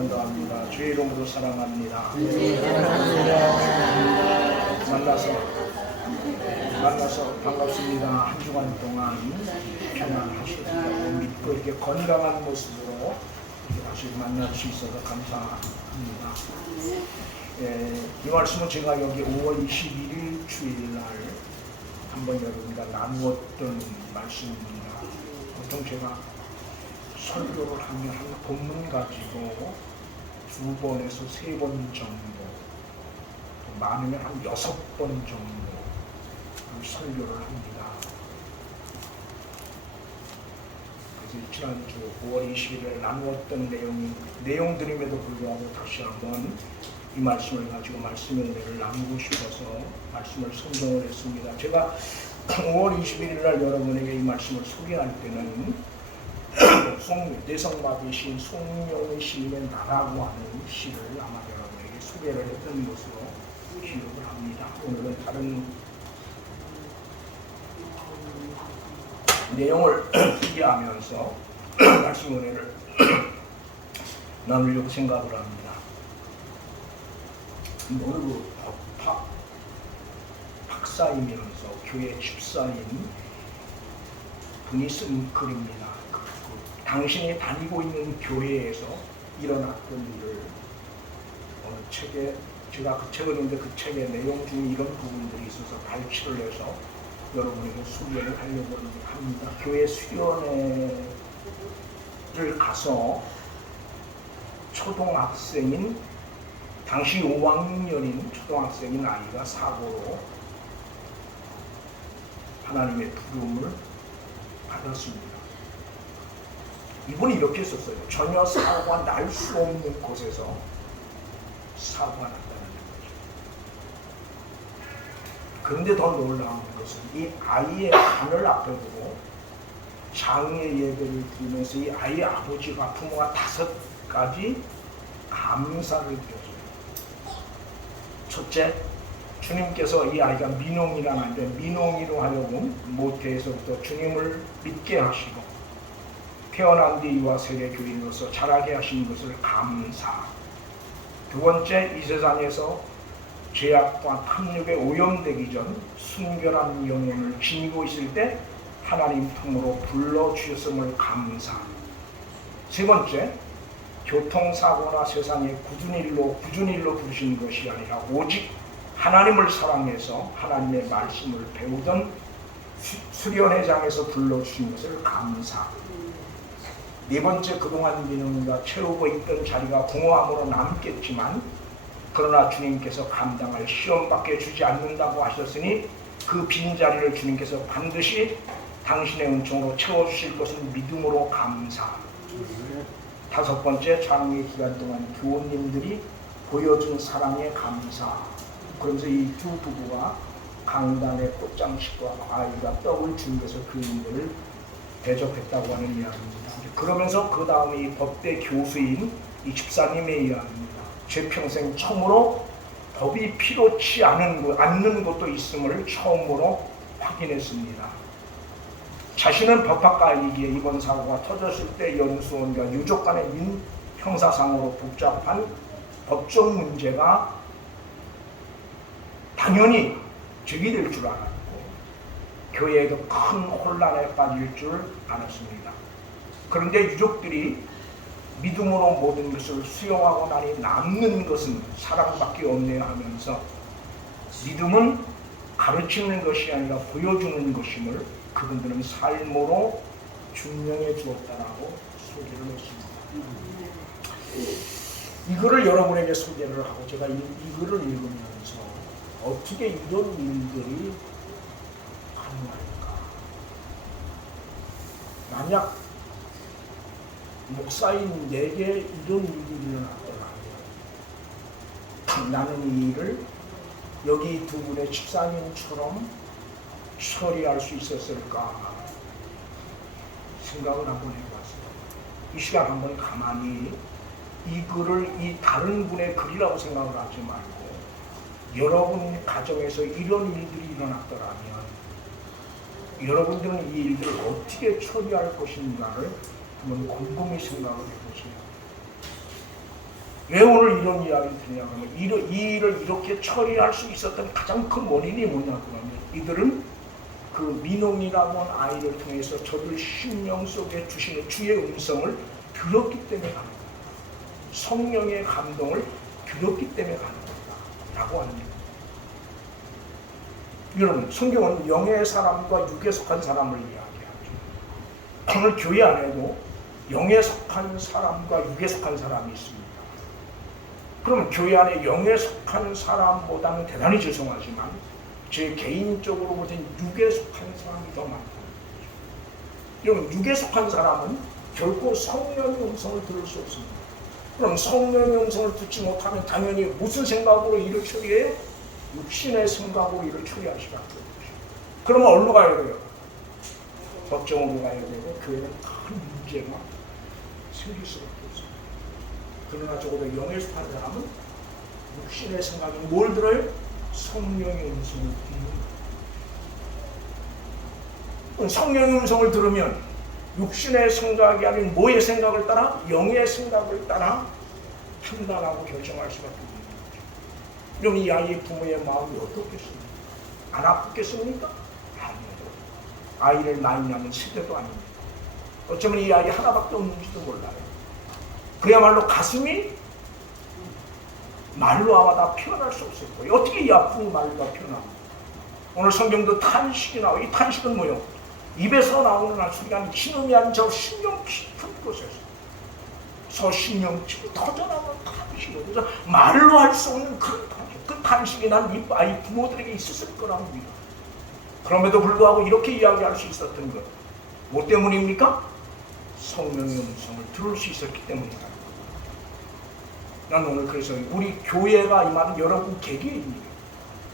원도합니다. 주의 이름으로 사랑합니다. 만나서 반갑습니다. 한 주간 동안 평안하셨다고 믿고 이렇게 건강한 모습으로 다시 만날 수 있어서 감사합니다. 이 말씀은 제가 여기 5월 21일 주일날 한번 여러분과 나누었던 말씀입니다. 보통 제가 설교를 하면 한 본문 가지고 2번에서 3번 정도, 많으면 한 6번 정도 설교를 합니다. 그래서 지난주 5월 20일에 나누었던 내용들임에도 불구하고 다시 한번 이 말씀을 가지고 말씀의 은혜를 나누고 싶어서 말씀을 선정을 했습니다. 제가 5월 21일 날 여러분에게 이 말씀을 소개할 때는 내성마비 시인 송영의 시인의 나라고 하는 시를 아마 여러분에게 소개를 했던 것으로 기억을 합니다. 오늘은 다른 내용을 소개하면서 말씀 은혜를 나누려고 생각을 합니다. 오늘 그 박사이면서 교회 집사인 분이 쓴 글입니다. 당신이 다니고 있는 교회에서 일어났던 일을 어느 책에, 제가 그 책을 읽는데 그 책의 내용 중에 이런 부분들이 있어서 발췌를 해서 여러분에게 소개를 하려고 합니다. 교회 수련회를 가서 초등학생인, 당시 5학년인 초등학생인 아이가 사고로 하나님의 부름을 받았습니다. 이분이 이렇게 썼어요. 전혀 사고가 날 수 없는 곳에서 사고가 났다는 거죠. 그런데 더 놀라운 것은 이 아이의 간을 앞에 두고 장례 예배를 드리면서 이 아이의 아버지가 부모가 5가지 감사를 드렸어요. 첫째, 주님께서 이 아이가 민홍이라는 아이인데 민홍이로 하여금 모태에서부터 주님을 믿게 하시고 태어난 뒤 이와 세계 교인으로서 자라게 하신 것을 감사. 두 번째, 이 세상에서 죄악과 탐욕에 오염되기 전 순결한 영혼을 지니고 있을 때 하나님 품으로 불러주셨음을 감사. 세 번째, 교통사고나 세상의 굳은 일로 부르신 것이 아니라 오직 하나님을 사랑해서 하나님의 말씀을 배우던 수련회장에서 불러주신 것을 감사. 네 번째, 그동안 민웅이가 채우고 있던 자리가 공허함으로 남겠지만 그러나 주님께서 감당할 시험밖에 주지 않는다고 하셨으니 그 빈자리를 주님께서 반드시 당신의 은총으로 채워주실 것을 믿음으로 감사. 다섯 번째, 장례 기간 동안 교우님들이 보여준 사랑에 감사. 그러면서 이 두 부부가 강단의 꽃장식과 과일과 떡을 준비해서 교인들을 대접했다고 하는 이야기입니다. 그러면서 그 다음에 이 법대 교수인 이 집사님의 이야기입니다. 제 평생 처음으로 법이 필요치 않는 것도 있음을 처음으로 확인했습니다. 자신은 법학과이기에 이번 사고가 터졌을 때 연수원과 유족 간의 형사상으로 복잡한 법적 문제가 당연히 제기될 줄 알았고 교회에도 큰 혼란에 빠질 줄 알았습니다. 그런데 유족들이 믿음으로 모든 것을 수용하고 나니 남는 것은 사랑밖에 없네요 하면서 믿음은 가르치는 것이 아니라 보여주는 것임을 그분들은 삶으로 증명해 주었다라고 소개를 했습니다. 이거를 여러분에게 소개를 하고 제가 이 글을 읽으면서 어떻게 이런 일들이 가능할까? 만약 목사인 내게 이런 일이 일어났더라면 나는 이 일을 여기 두 분의 집사님처럼 처리할 수 있었을까 생각을 한번 해봤어요. 이 시간 한번 가만히 이 글을 이 다른 분의 글이라고 생각을 하지 말고 여러분 가정에서 이런 일들이 일어났더라면 여러분들은 이 일들을 어떻게 처리할 것인가를 한번 곰곰이 생각을 해보세요. 왜 오늘 이런 이야기를 드리냐 하면 이 일을 이렇게 처리할 수 있었던 가장 큰 원인이 뭐냐고 하면 이들은 그 민홍이라고 하는 아이를 통해서 저들 심령 속에 주시는 주의 음성을 들었기 때문에 가는 거예요. 성령의 감동을 들었기 때문에 가는 거다 라고 하는 거예요. 여러분, 성경은 영의 사람과 육에 속한 사람을 이야기하죠. 오늘 교회 안에도 영에 속한 사람과 육에 속한 사람이 있습니다. 그러면 교회 안에 영에 속한 사람보다는 대단히 죄송하지만 제 개인적으로 볼 때는 육에 속한 사람이 더 많다는 거죠. 여러분, 육에 속한 사람은 결코 성령의 음성을 들을 수 없습니다. 그럼 성령의 음성을 듣지 못하면 당연히 무슨 생각으로 일을 처리해요? 육신의 생각으로 일을 처리할 수밖에 없죠. 그러면 어디로 가야 돼요? 법정으로 가야 되고 교회는 큰 문제가 생길 수밖에 없습니다. 그러나 적어도 영에 속한 사람은 육신의 생각이 뭘 들어요? 성령의 음성을 듣는 거예요. 성령의 음성을 들으면 육신의 생각이 아닌 뭐의 생각을 따라? 영의 생각을 따라 판단하고 결정할 수밖에 없는 거죠. 그럼 이 아이의 부모의 마음이 어떻겠습니까? 안 아프겠습니까? 아니요. 아이를 낳은 양은 세대도 아닙니다. 어쩌면 이 아이 하나밖에 없는지도 몰라요. 그야말로 가슴이 말로 아마 다 표현할 수 없을 거예요. 어떻게 이 아픔을 말로 다 표현합니까? 오늘 성경도 탄식이 나와요. 이 탄식은 뭐예요? 입에서 나오는 소리가 아닌 신음이 아닌 저 신령 깊은 곳에서 저 신령 깊이 터져나오는 탄식이에요. 그래서 말로 할 수 없는 그런 탄식. 그 탄식이 난 이 아이 부모들에게 있었을 거라고 믿어요. 그럼에도 불구하고 이렇게 이야기할 수 있었던 것. 뭐 때문입니까? 성령의 음성을 들을 수 있었기 때문입니다. 난 오늘 그래서 우리 교회가 임하는 여러분 개개인이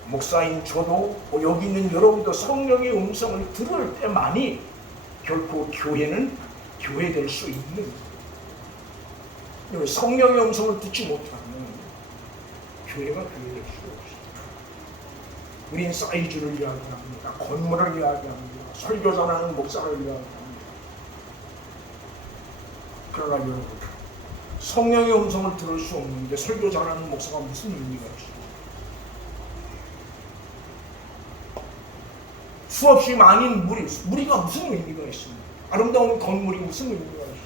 목사인 저도 여기 있는 여러분도 성령의 음성을 들을 때만이 결코 교회는 교회될 수 있는 거예요. 성령의 음성을 듣지 못하면 교회가 교회될 수 없어요. 우린 사이즈를 이야기합니다. 건물을 이야기합니다. 설교 전하는 목사를 이야기합니다. 그러나 여러분, 성령의 음성을 들을 수 없는데 설교 잘하는 목사가 무슨 의미가 있어요? 수없이 많은 무리가 무슨 의미가 있습니까? 아름다운 건물이 무슨 의미가 있어요?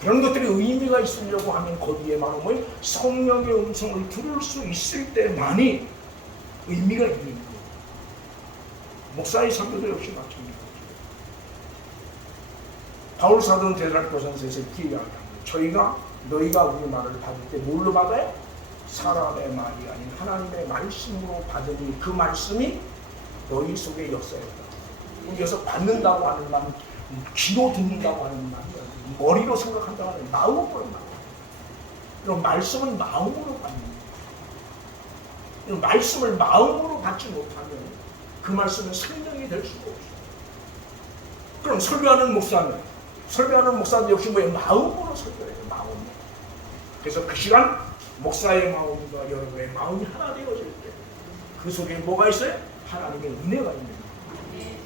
그런 것들이 의미가 있으려고 하면 거기에 말하면 성령의 음성을 들을 수 있을 때만이 의미가 있는 거예요. 목사의 설교도 역시 마찬가지입니다. 바울 사도는 데살로니가전서에서 이렇게 이야기합니다. 저희가 너희가 우리 말을 받을 때 뭘로 받아요? 사람의 말이 아닌 하나님의 말씀으로 받으니 그 말씀이 너희 속에 역사했다. 여기서 받는다고 하는 말은 귀로 듣는다고 하는 말이 아니라 머리로 생각한다고 하는 마음으로 말이에요. 이런 말씀은 마음으로 받는 거예요. 이런 말씀을 마음으로 받지 못하면 그 말씀은 생명이 될 수가 없어요. 그럼 설교하는 목사는 역시 뭐예요? 마음으로 설교해요. 마음으로. 그래서 그 시간 목사의 마음과 여러분의 마음이 하나 되어질 때 그 속에 뭐가 있어요? 하나님의 은혜가 있는 거예요.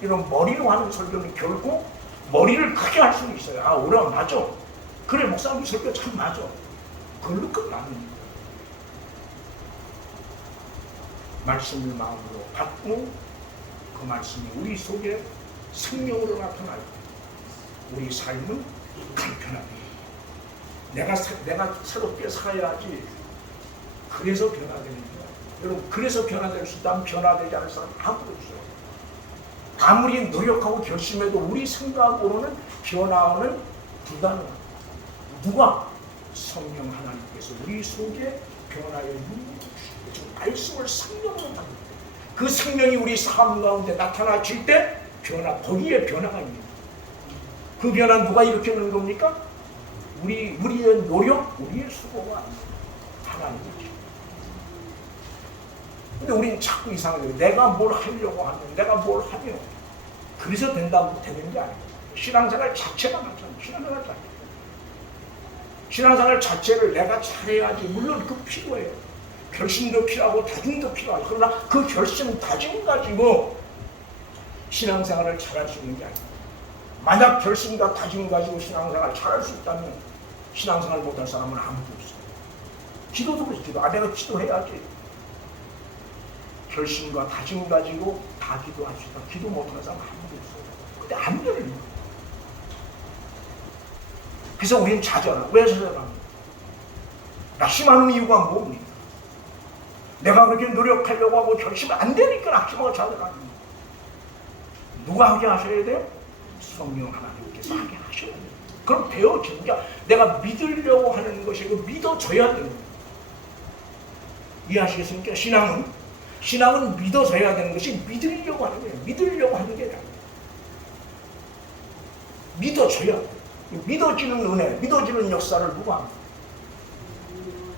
이런 머리로 하는 설교는 결국 머리를 크게 할 수는 있어요. 아, 오라 맞아. 그래, 목사님 설교 참 맞아. 그걸로 끝나는 거예요. 말씀을 마음으로 받고 그 말씀이 우리 속에 생명으로 나타날 때 우리 삶은 간편하게 내가 새롭게 살아야지. 그래서 변화되는 거야. 여러분, 그래서 변화될 수 있다면 변화되지 않을 사람 아무도 없어요. 아무리 노력하고 결심해도 우리 생각으로는 변화는 불가능합니다. 누가? 성령 하나님께서 우리 속에 변화의 능력을 주시고 말씀을 생명으로 받을 때 그 생명이 우리 삶 가운데 나타나질 때 거기에 변화가 있는 거예요. 그 변화는 누가 일으키는 겁니까? 우리의 노력, 우리의 수고가 아니에요. 하나님이죠. 근데 우리는 자꾸 이상하게 내가 뭘 하려고 하면 내가 뭘 하면 그래서 된다고 되는 게 아니에요. 신앙생활 자체가 맞잖아요. 신앙생활 자체를 내가 잘해야지. 물론 그 필요해요. 결심도 필요하고 다짐도 필요하죠. 그러나 그 결심, 다짐 가지고 신앙생활을 잘할 수 있는 게 아니에요. 만약 결심과 다짐 가지고 신앙생활을 잘할 수 있다면 신앙생활 못할 사람은 아무도 없어요. 기도도 그렇지. 내가 기도해야지. 결심과 다짐 가지고 다 기도합시다. 기도 못하는 사람 아무도 없어요. 근데 안 되는 거예요. 그래서 우리는 좌절하고. 왜 좌절합니까? 낙심하는 이유가 뭡니까? 내가 그렇게 노력하려고 하고 결심이 안 되니까 낙심하고 좌절하는 거예요. 누가 하게 하셔야 돼요? 성령 하나님께서 하게 하셔야 돼요. 그럼 되어지는 게 내가 믿으려고 하는 것이고 믿어져야 되는 거예요. 이해하시겠습니까? 신앙은 믿어져야 되는 것이 믿으려고 하는 거예요. 믿으려고 하는 게 아니에요. 믿어져야 돼요. 믿어지는 은혜, 믿어지는 역사를 누가 합니까?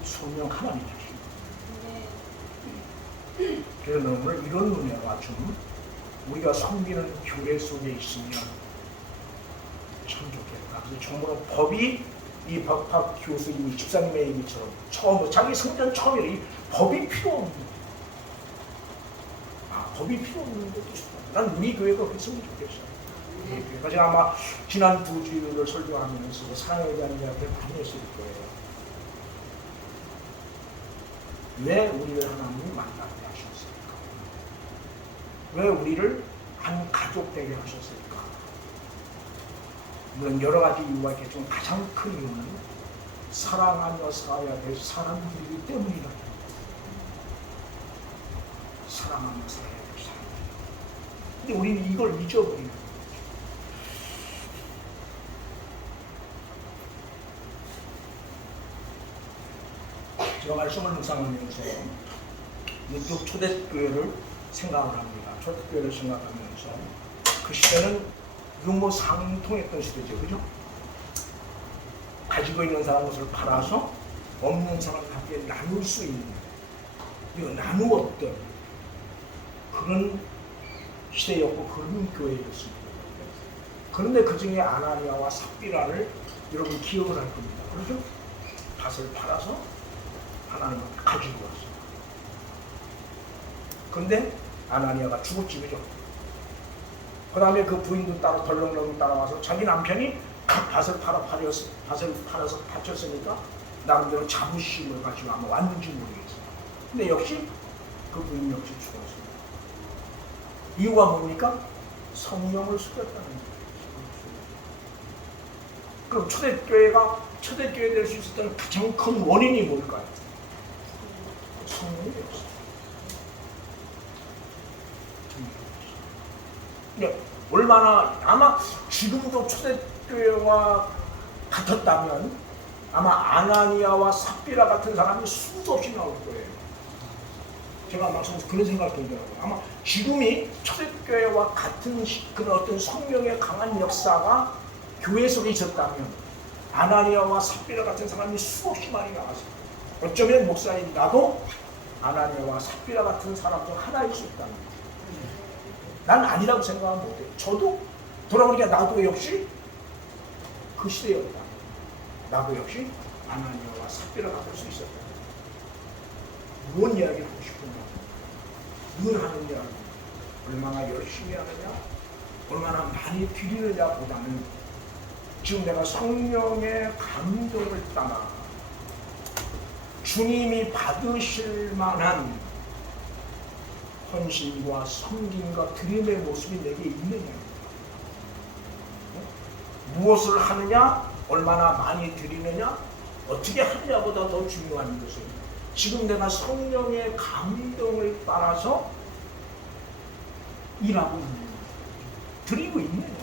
성령 하나님이 하십니다. 그래서 오늘 이런 은혜가 좀 우리가 섬기는 교회 속에 있으면 참 좋겠다. 그래서 정말 법이 이 박학 교수님이 집사님의 얘기처럼 처음 자기 성전 처음에 이 법이 필요 없는 거예요. 법이 필요 없는 것도 있어. 난 우리 교회가 그랬으면 좋겠어요. 그러니까 제가 아마 지난 2주를 설교하면서 사랑에 대한 이야기를 많이 했을 거예요. 왜 우리를 하나님이 만나게 하셨을까? 왜 우리를 한 가족 되게 하셨을까? 물론 여러 가지 이유가 있겠지만 가장 큰 이유는 사랑하며 살아야 될 사람들이기 때문이다. 사랑하며 살아야 될 사람들. 근데 우리는 이걸 잊어버리는 거예요. 제가 말씀을 묵상하면서 이쪽 초대교회를 생각을 합니다. 초대교회를 생각하면서 그 시대는 유무상통했던 시대죠. 그죠? 가지고 있는 사람 것을 팔아서 없는 사람한테 나눌 수 있는, 이거 나누었던 그런 시대였고 그런 교회였습니다. 그런데 그 중에 아나니아와 삽비라를 여러분 기억을 할 겁니다. 그렇죠? 밭을 팔아서 하나님 앞에 가지고 왔어요. 그런데 아나니아가 죽었지, 그죠? 그 다음에 그 부인도 따로 덜렁덜렁 따라와서 자기 남편이 밭을 팔아서 바쳤으니까 나름대로 자부심을 가지고 아마 왔는지 모르겠어요. 근데 역시 그 부인 역시 죽었습니다. 이유가 뭡니까? 성령을 속였다는 거예요. 그럼 초대교회가 초대교회 될 수 있었던 가장 큰 원인이 뭘까요? 성령이 없어요. 얼마나 아마 지금도 초대교회와 같았다면 아마 아나니아와 삽비라 같은 사람이 수도 없이 나올 거예요. 제가 막상 그런 생각이 들더라고요. 아마 지금이 초대교회와 같은 그런 어떤 성령의 강한 역사가 교회 속에 있었다면 아나니아와 삽비라 같은 사람이 수없이 많이 나왔어요. 어쩌면 목사님 나도 아나니아와 삽비라 같은 사람 중 하나일 수 있다는 거예요. 난 아니라고 생각은 못해요. 저도 돌아보니까 나도 역시 그 시대였다. 나도 역시 아나니아와 삽비라 같을 수 있었다. 무슨 이야기를 하고 싶은가? 늘 하는 이야기. 얼마나 열심히 하느냐, 얼마나 많이 드리느냐 보다는 지금 내가 성령의 감동을 따라 주님이 받으실 만한 헌신과 섬김과 드림의 모습이 내게 있느냐, 무엇을 하느냐, 얼마나 많이 드리느냐, 어떻게 하느냐보다 더 중요한 것은 지금 내가 성령의 감동을 따라서 일하고 있느냐, 드리고 있느냐.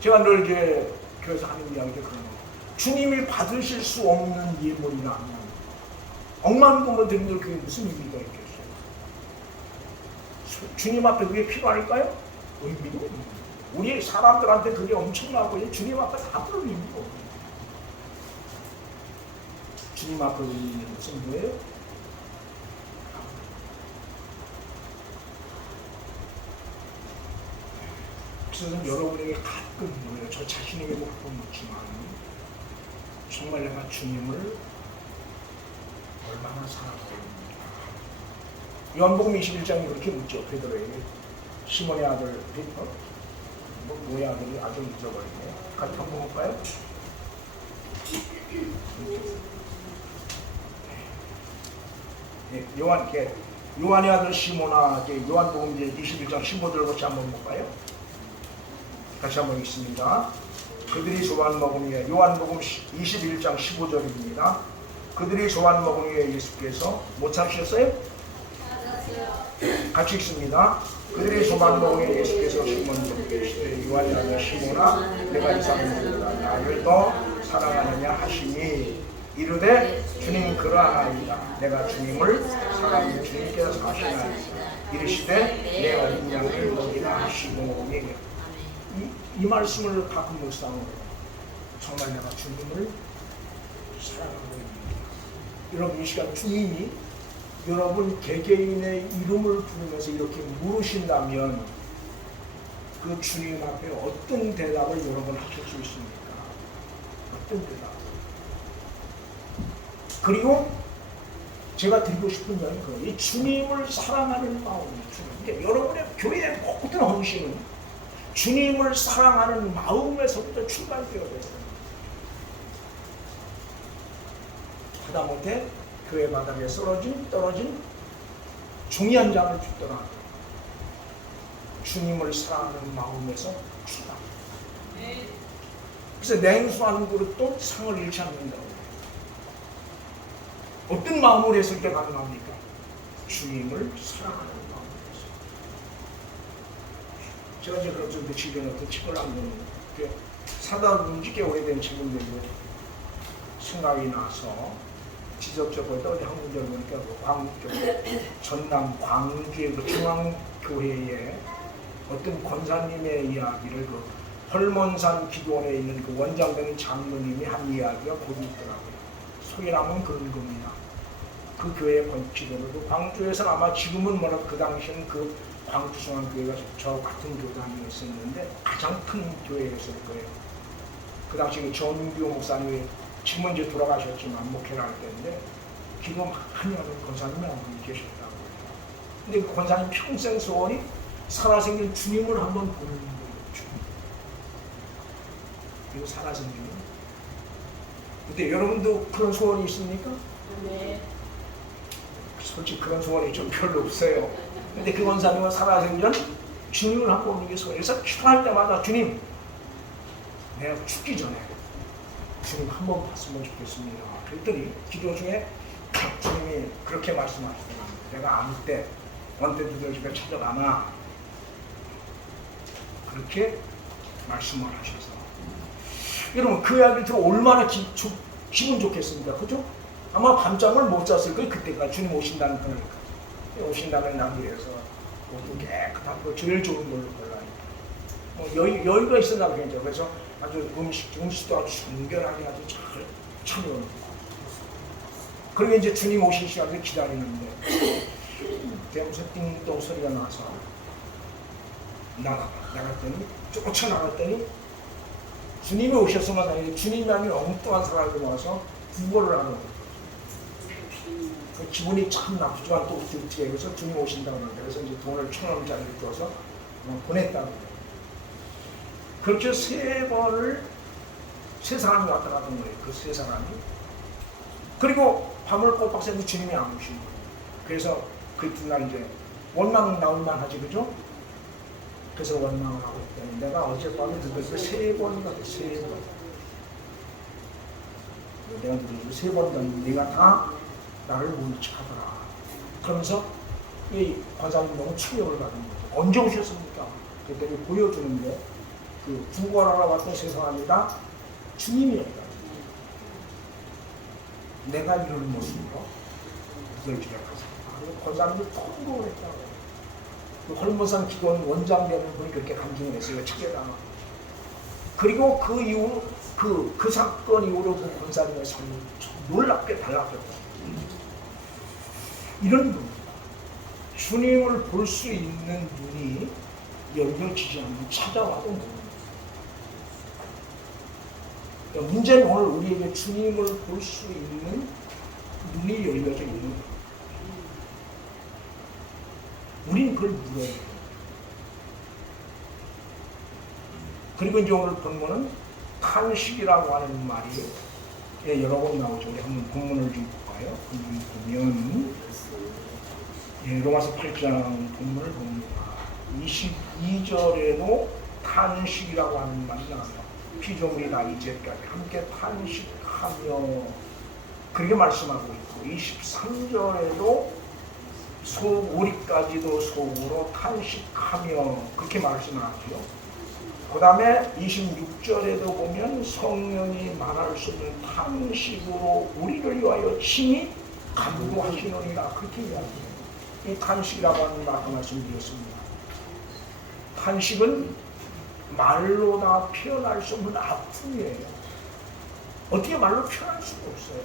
제가 늘 이제 교회에서 하는 이야기가 그런 거예요. 주님이 받으실 수 없는 예물이라면 억만 돈을 드리는 그게 무슨 의미가 있겠어요? 주님 앞에 그게 필요할까요? 의미도 없는 거예요. 우리 사람들한테 그게 엄청나고 주님 앞에 다 그럴 의미가 없는 거예요. 주님 앞에 의미는 것은 뭐예요? 그래서 여러분에게 가끔 뭐예요? 저 자신에게도 가끔 묻지만 정말 내가 주님을 얼마나 사랑하고 있는가. 요한복음 21장이 그렇게 묻죠. 베드로에게. 시몬의 아들 베드로, 뭐야, 아주 잊어버리네요. 같이 한번 볼까요? 네, 요한의 아들 시모나, 요한복음 21장 15절 같이 한번 볼까요? 같이 한번 읽습니다. 그들이 조반 먹으며, 요한복음 21장 15절입니다. 그들이 조반 먹으며 예수께서 못 찾으셨어요? 같이 읽습니다. 그들이 조반 먹으며 예수께서 시몬에게 이르시되 요한의 아들 시모나, 내가 이 사람들보다 나를 더 사랑하느냐 하시니 이르되 주님 그러하나이다. 내가 주님을 사랑하는 주님께서 하시나이다. 이르시되 내 어린 양을 먹이라 하시고. 이 말씀을 가끔 묵상하고 정말 내가 주님을 사랑하고 있습니다. 여러분, 이 시간 주님이 여러분 개개인의 이름을 부르면서 이렇게 물으신다면 그 주님 앞에 어떤 대답을 여러분 하실 수 있습니까? 어떤 대답? 그리고 제가 드리고 싶은 이야기는 그거예요. 이 주님을 사랑하는 마음, 그러니까 여러분의 교회의 모든 헌신은 주님을 사랑하는 마음에서부터 출발되어야 돼요. 하다못해 교회 바닥에 떨어진 종이 한 장을 줬더라. 주님을 사랑하는 마음에서 출발. 그래서 냉수 한 그릇도 상을 잃지 않는다고. 어떤 마음으로 했을 때 가능합니까? 주님을 사랑하는 마음에서. 제가 이제 그런 정도 집에는 어떤 책을 안 보는데 사다 본 지 꽤 오래된 책인데 생각이 나서 지적적으로 어디 한국에 보니까 전남 광주의 그 중앙교회에 어떤 권사님의 이야기를 그 헐몬산 기도원에 있는 그 원장되는 장로님이 한 이야기가 거기 있더라고요. 소개하면 그런 겁니다. 그 교회의 권치대로 그 광주에서는 아마 지금은 뭐라 그 당시에는 그 광주 중앙교회가 저 같은 교단이었었는데 가장 큰 교회였을 거예요. 그 당시 그 전규 목사님이 지금은 이제 돌아가셨지만 목회를 할 때인데 기도 많이 하는 권사님이 한 분이 계셨다고 해요. 근데 그 권사님 평생 소원이 살아생긴 주님을 한번 보는 거예요. 주님. 그리고 살아생긴. 근데 여러분도 그런 소원이 있습니까? 네. 솔직히 그런 소원이 좀 별로 없어요. 근데 그 권사님은 살아생전 주님을 한번 보는 게 소원이에요. 그래서 기도할 때마다 주님, 내가 죽기 전에 주님 한번 봤으면 좋겠습니다. 그랬더니 기도 중에 주님이 그렇게 말씀하시더라고요. 내가 아무 때 언제 너희 집에 찾아가나 그렇게 말씀을 하셔서 여러분 그 이야기를 들어 얼마나 기분 좋겠습니까? 그죠? 아마 밤잠을 못 잤을 거예요. 그때가 주님 오신다는 그날까지. 오신다는 나무에서 옷도 깨끗한 거 제일 좋은 걸로 골라요. 여유가 있었나 보겠죠. 그래서 아주 음식도 아주 정결하게 아주 잘 차려놓고. 그리고 이제 주님 오신 시간을 기다리는데 대무서 띵동 소리가 나서 나갔더니 쫓아나갔더니 주님이 오셨으면 아니고 주님이 아닌 엉뚱한 사람이 와서 구걸을 하는 거예요. 그 기분이 참 나쁘지만 또 어떻게 해서 주님 오신다고 하는데 그래서 이제 돈을 1,000원짜리를 줘서 보냈다고 해요. 그렇게 세 번을 세 사람이 왔다 갔던 거예요. 그 세 사람이. 그리고 밤을 꼬박 새고 주님이 안 오신 거예요. 그래서 그 뒷날 이제 원망 나올만 하지, 그죠? 그래서 원망을 하고 있더니 내가 어젯밤에 들었을 때 세 번이가 돼, 세 번. 내가 들었을 때 세 번, 네가 다 나를 모른 척 하더라. 그러면서 이 관사님 너무 충격을 받은 거죠. 언제 오셨습니까? 그랬더니 보여주는데 그 구걸하러 왔던 세 사람이다 주님이었다. 내가 이런 모습으로 그들 집에 가서 그리고 권사님을 통곡을 했다고. 그 헐몬산 기도원 원장되는 분이 그렇게 감동을 했어요. 책에다가. 그리고 그 이후 그 사건 이후로 그 권사님의 삶이 놀랍게 달라졌다. 이런 겁니다. 주님을 볼 수 있는 눈이 열려지지 않는 찾아와도 모릅니다. 그러니까 문제는 오늘 우리에게 주님을 볼 수 있는 눈이 열려져 있는 거예요. 우리는 그걸 물어야 돼요. 그리고 이제 오늘 본문은 탄식이라고 하는 말이 여러 번 나오죠. 우리 한번 본문을 좀 볼까요? 본문 보면 로마서 8장 본문을 봅니다. 22절에도 탄식이라고 하는 말이 나와요. 피조물이 다 이제까지 함께 탄식하며 그렇게 말씀하고 있고 23절에도 우리까지도 속으로 탄식하며 그렇게 말씀하죠. 그 다음에 26절에도 보면 성령이 말할 수 없는 탄식으로 우리를 위하여 친히 간구하시느니라 그렇게 이야기해요. 이 탄식이라고 하는 말씀드렸습니다. 탄식은 말로 다 표현할 수 없는 아픔이에요. 어떻게 말로 표현할 수가 없어요.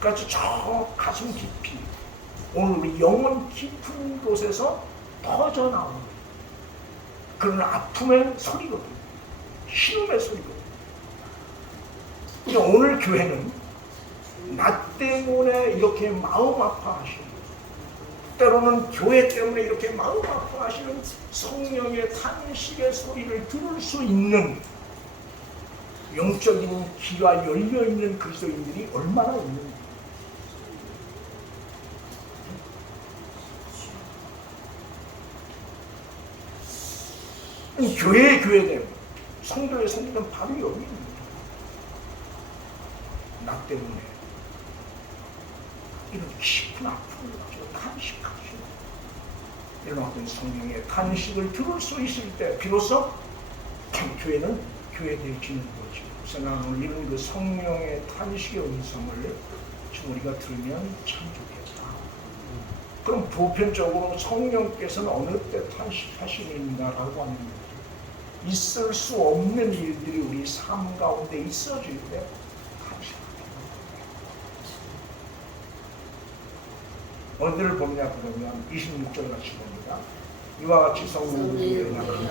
그래서 저 가슴 깊이 오늘 우리 영혼 깊은 곳에서 터져나오는 그런 아픔의 소리거든요. 신음의 소리거든요. 오늘 교회는 나 때문에 이렇게 마음 아파하시는, 때로는 교회 때문에 이렇게 마음 아파하시는 성령의 탄식의 소리를 들을 수 있는 영적인 귀가 열려있는 그리스도인들이 얼마나 있는지. 교회의 교회됨, 성도의 성도는 바로 여기 있는 거예요. 나 때문에 이런 깊은 아픔을 가지고 탄식하시는 이런 어떤 성령의 탄식을 들을 수 있을 때 비로소 교회는 교회되어지는 거죠. 그래서 나는 오늘 이런 그 성령의 탄식의 음성을 지금 우리가 들으면 참 좋겠다. 그럼 보편적으로 성령께서는 어느 때 탄식하시는가라고 하는 거죠. 있을 수 없는 일들이 우리 삶 가운데 있어질 때 어디를 보느냐 그러면 26절 같이 봅니다. 이와 같이 성령이 연락하는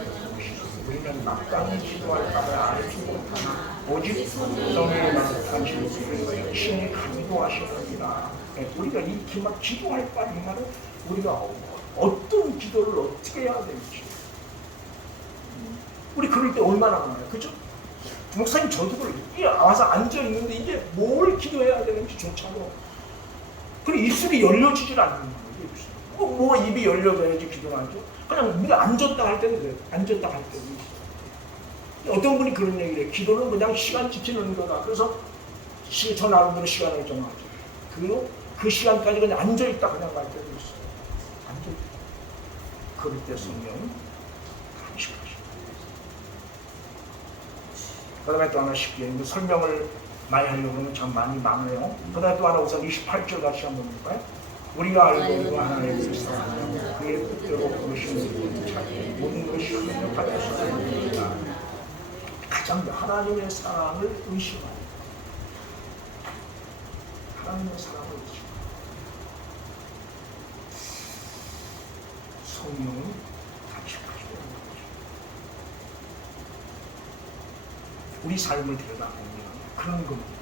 우리는 마땅히 기도할 바를 알지 못하나 오직 성령의 탄식을 들으며 친히 간구하시느니라. 우리가 이 기도할 바 이 말은 우리가 어떤 기도를 어떻게 해야 될지 우리 그럴 때 얼마나 많아요. 그죠? 목사님 저도 그래요. 와서 앉아있는데 이게 뭘 기도해야 되는지 조차도 그리고 입술이 열려지질 않는 거예요. 뭐 입이 열려져야지 기도를 하죠. 그냥 우리가 앉았다 할 때는 그래요. 앉았다 할 때는 있어요. 어떤 분이 그런 얘기를 해요. 기도는 그냥 시간 지키는 거다. 그래서 저 나름대로 시간을 정하죠. 그리고 그 시간까지 그냥 앉아있다 그냥 갈 때도 있어요. 앉아있다. 그럴 때 성령은 탄식하죠. 그 다음에 또 하나 쉽게 설명을 많이 하려고 하면 참 많아요. 그 다음에 또 하나 우선 28절 같이 한번 볼까요? 우리가 알고 하나님을 사랑하고 그의 뜻대로 부르시는 자기 모든 것이 합력하여 사랑합니다. 가장 하나님의 사랑을 의심하는 하나님의 사랑을 의심하는 성령은 같이 가지고 있는 거죠. 우리 삶을 들여다보면 그런 겁니다.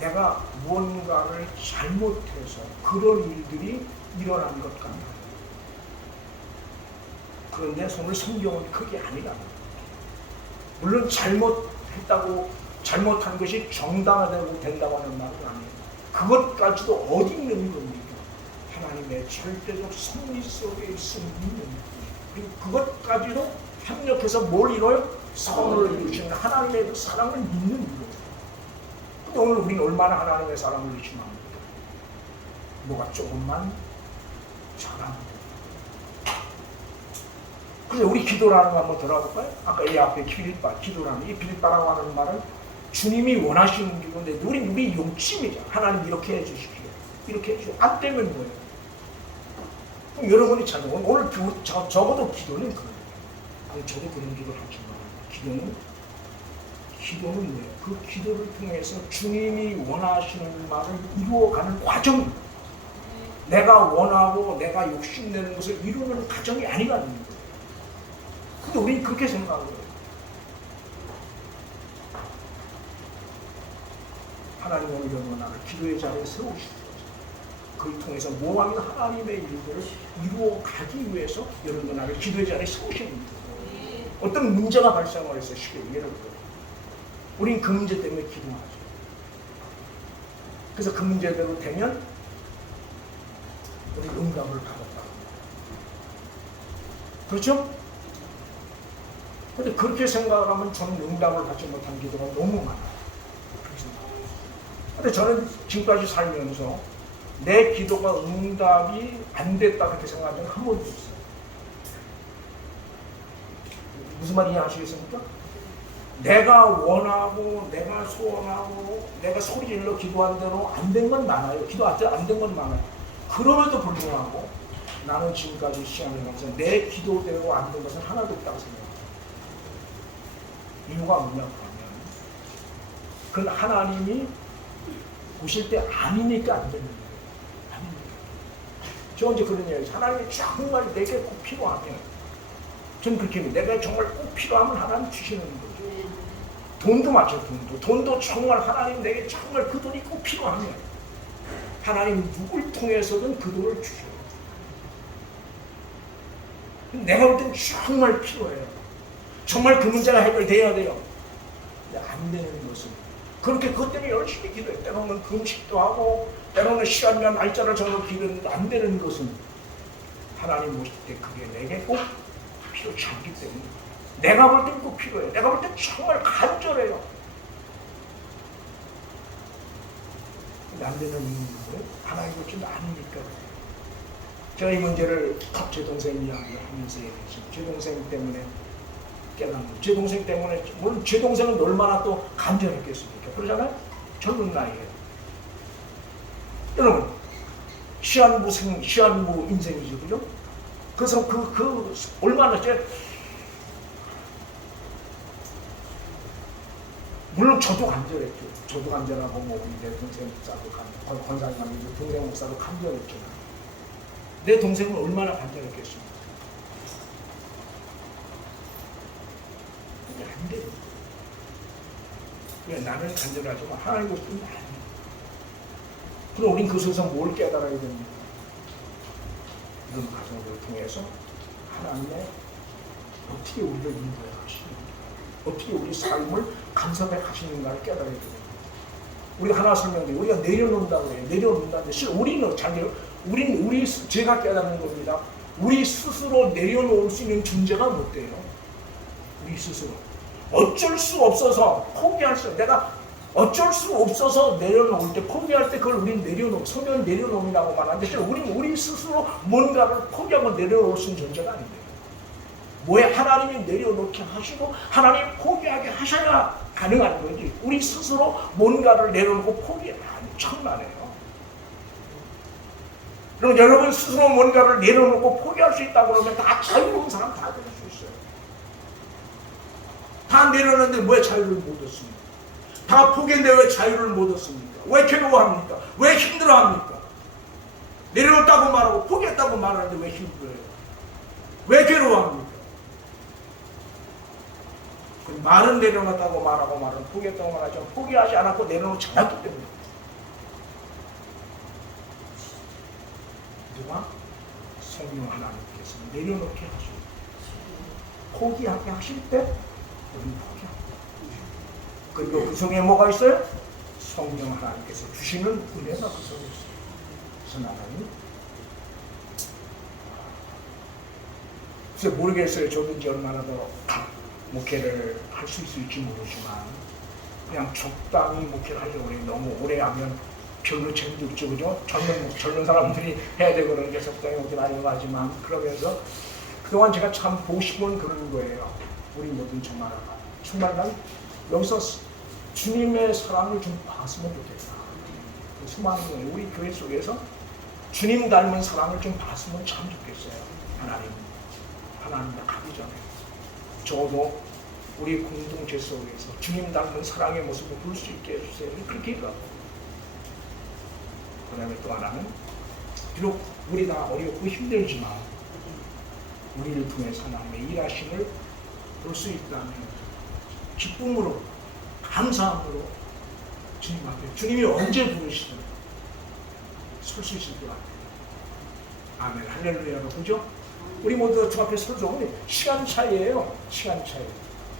내가 무언가를 잘못해서 그런 일들이 일어난 것 같아요. 그런데 오늘 성경은 그게 아니라는 거예요. 물론 잘못했다고 잘못한 것이 정당화되고 된다고 하는 말은 아니에요. 그것까지도 어디 있는 겁니까? 하나님의 절대적 섭리 속에 있음이 있는 거예요. 그리고 그것까지도 협력해서 뭘 이뤄요? 선을 이루시는 하나님의 그 사랑을 믿는 거예요. 근데 오늘 우리는 얼마나 하나님의 사랑을 의심합니까? 뭐가 조금만 잘합니다. 그래서 우리 기도라는 거 한번 들어볼까요? 아까 이 앞에 빌립바, 기도라는 이 빌립바라고 하는 말은 주님이 원하시는 기도인데 우리 욕심이죠. 하나님 이렇게 해주십시오. 이렇게 해주십시오. 안 되면 뭐예요? 그럼 여러분이 찾아 오늘 적어도 기도는 그래요. 아니 저도 그런 기도를 하지만 기도는 뭐예요? 그 기도를 통해서 주님이 원하시는 말을 이루어가는 과정, 내가 원하고 내가 욕심내는 것을 이루는 과정이 아니라는 거예요. 근데 우리는 그렇게 생각을 해요. 하나님 오늘 나를 기도의 자리에 세우시고 그를 통해서 모든 하나님의 일들을 이루어 가기 위해서 여러분들 나를 기도의 자리에 서우십니다. 어떤 문제가 발생을 해서 쉽게 예를 들어 우린 그 문제 때문에 기도하죠. 그래서 그 문제대로 되면 우리 응답을 받았다. 그렇죠? 근데 그렇게 생각하면 저는 응답을 받지 못한 기도가 너무 많아요. 근데 저는 지금까지 살면서 내 기도가 응답이 안 됐다 그렇게 생각한 적은 한 번도 없어요. 무슨 말인지 아시겠습니까? 내가 원하고 내가 소원하고 내가 소리질러 기도한 대로 안 된 건 많아요. 기도 안 된 건 많아요. 그럼에도 불구하고 나는 지금까지 시간을 가면서 내 기도대로 안 된 것은 하나도 없다고 생각합니다. 이유가 뭐냐 하면 그건 하나님이 보실 때 아니니까 안 되는 거예요. 아니니까. 저 이제 그런 얘기예요. 하나님이 정말 내게 꼭 필요하면 저는 그렇게 합니다. 내가 정말 꼭 필요하면 하나님 주시는 거죠. 돈도 마찬가지예요. 돈도 정말 하나님 내게 정말 그 돈이 꼭 필요하면 하나님 누굴 통해서든 그 돈을 주셔요. 내가 볼 땐 정말 필요해요. 정말 그 문제가 해결돼야 돼요. 근데 안 되는 것은 그렇게 그것 때문에 열심히 기도해요. 때로는 금식도 하고 때로는 시간이나 날짜를 정해서 기도했는데 안 되는 것은 하나님 보실 때 그게 내게 꼭 필요치 않기 때문에 내가 볼 땐 꼭 필요해요. 내가 볼 땐 정말 간절해요. 근데 안 되는 이유는 뭐예요? 하나님 볼 줄 아니니까. 제가 이 문제를 제 동생 이야기하면서 얘기했어요. 제 동생 때문에 깨닫는 거예요. 제 동생 때문에 물론 제 동생은 얼마나 또 간절했겠습니까? 그러잖아요. 젊은 나이에 여러분 시한부 인생이죠, 그죠? 그래서 얼마나 물론 저도 간절했죠. 저도 간절하고 우리 내 동생 목사도 권사님이 동생 목사도 간절했지만 내 동생은 얼마나 간절했겠습니까? 이게 안 돼요. 왜 나는 간절하지만 하나님 것은 아니에요. 그럼 우린 그것에서 뭘 깨달아야 됩니까? 이런 과정을 통해서 하나님의 어떻게 우리를 인도해 가시는가, 어떻게 우리 삶을 간섭해 가시는가를 깨달아야 됩니다. 우리 하나 설명드리고 우리가 내려놓는다고 해요. 내려놓는다는데 실은 우리는 제가 깨닫는 겁니다. 우리 스스로 내려놓을 수 있는 존재가 못 돼요. 우리 스스로 어쩔 수 없어서 포기할 수, 내가 어쩔 수 없어서 내려놓을 때 포기할 때 그걸 우리는 소멸 내려놓음이라고 말하는데 실은 우리는 우리 스스로 뭔가를 포기하고 내려놓을 수 있는 존재가 아닌데요. 뭐에 하나님이 내려놓게 하시고 하나님 포기하게 하셔야 가능한 거지. 우리 스스로 뭔가를 내려놓고 포기하면 천만에요. 그럼 여러분 스스로 뭔가를 내려놓고 포기할 수 있다고 그러면 다 자유로운 사람 다 될 수 있어요. 다 내려놓는데 왜 자유를 못 얻습니까? 다 포기했는데 왜 자유를 못 얻습니까? 왜 괴로워합니까? 왜 힘들어합니까? 내려놓았다고 말하고 포기했다고 말하는데 왜 힘들어요? 왜 괴로워합니까? 말은 내려놨다고 말하고 말은 포기했다고 말하지만 포기하지 않았고 내려놓지 않았기 때문에 누가? 성령 하나님께서 내려놓게 하시고 포기하게 하실 때 우리는 포기합니다. 그리고 그 속에 뭐가 있어요? 성령 하나님께서 주시는 은혜가 그 속에 있어요. 그래서 나는 글쎄 모르겠어요. 저도 이제 얼마나 더 목회를 할 수 있을지 모르지만 그냥 적당히 목회를 하려고 해요. 너무 오래 하면 별로 재미도 없죠, 그죠? 젊은 사람들이 해야 되고 그러는 게 적당히 목회를 하려고 하지만 그러면서 그동안 제가 참 보고 싶은 그런 거예요. 우리 모든 정말 난 여기서 주님의 사랑을 좀 봤으면 좋겠다. 수많은 분이 우리 교회 속에서 주님 닮은 사랑을 좀 봤으면 참 좋겠어요. 하나님과 가기 전에 저도 우리 공동체 속에서 주님 닮은 사랑의 모습을 볼 수 있게 해주세요. 그렇게 기도하고 그 다음에 또 하나는 비록 우리 다 어렵고 힘들지만 우리를 통해서 하나님의 일하심을 볼 수 있다면 기쁨으로 감사함으로 주님 앞에 주님이 언제 부르시든 설 수 있을 것 같아요. 아멘. 할렐루야로. 그죠? 우리 모두 주 앞에 서죠. 시간 차이예요. 시간 차이.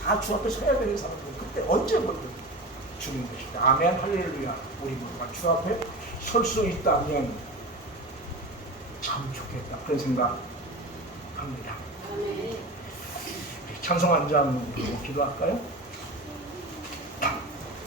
다 주 앞에 서야 되는 사람들. 그때 언제 벌써 주는 것이다. 아멘. 할렐루야. 우리 모두가 주 앞에 설 수 있다면 참 좋겠다. 그런 생각 합니다. 아멘. 찬송 한 잔 기도할까요?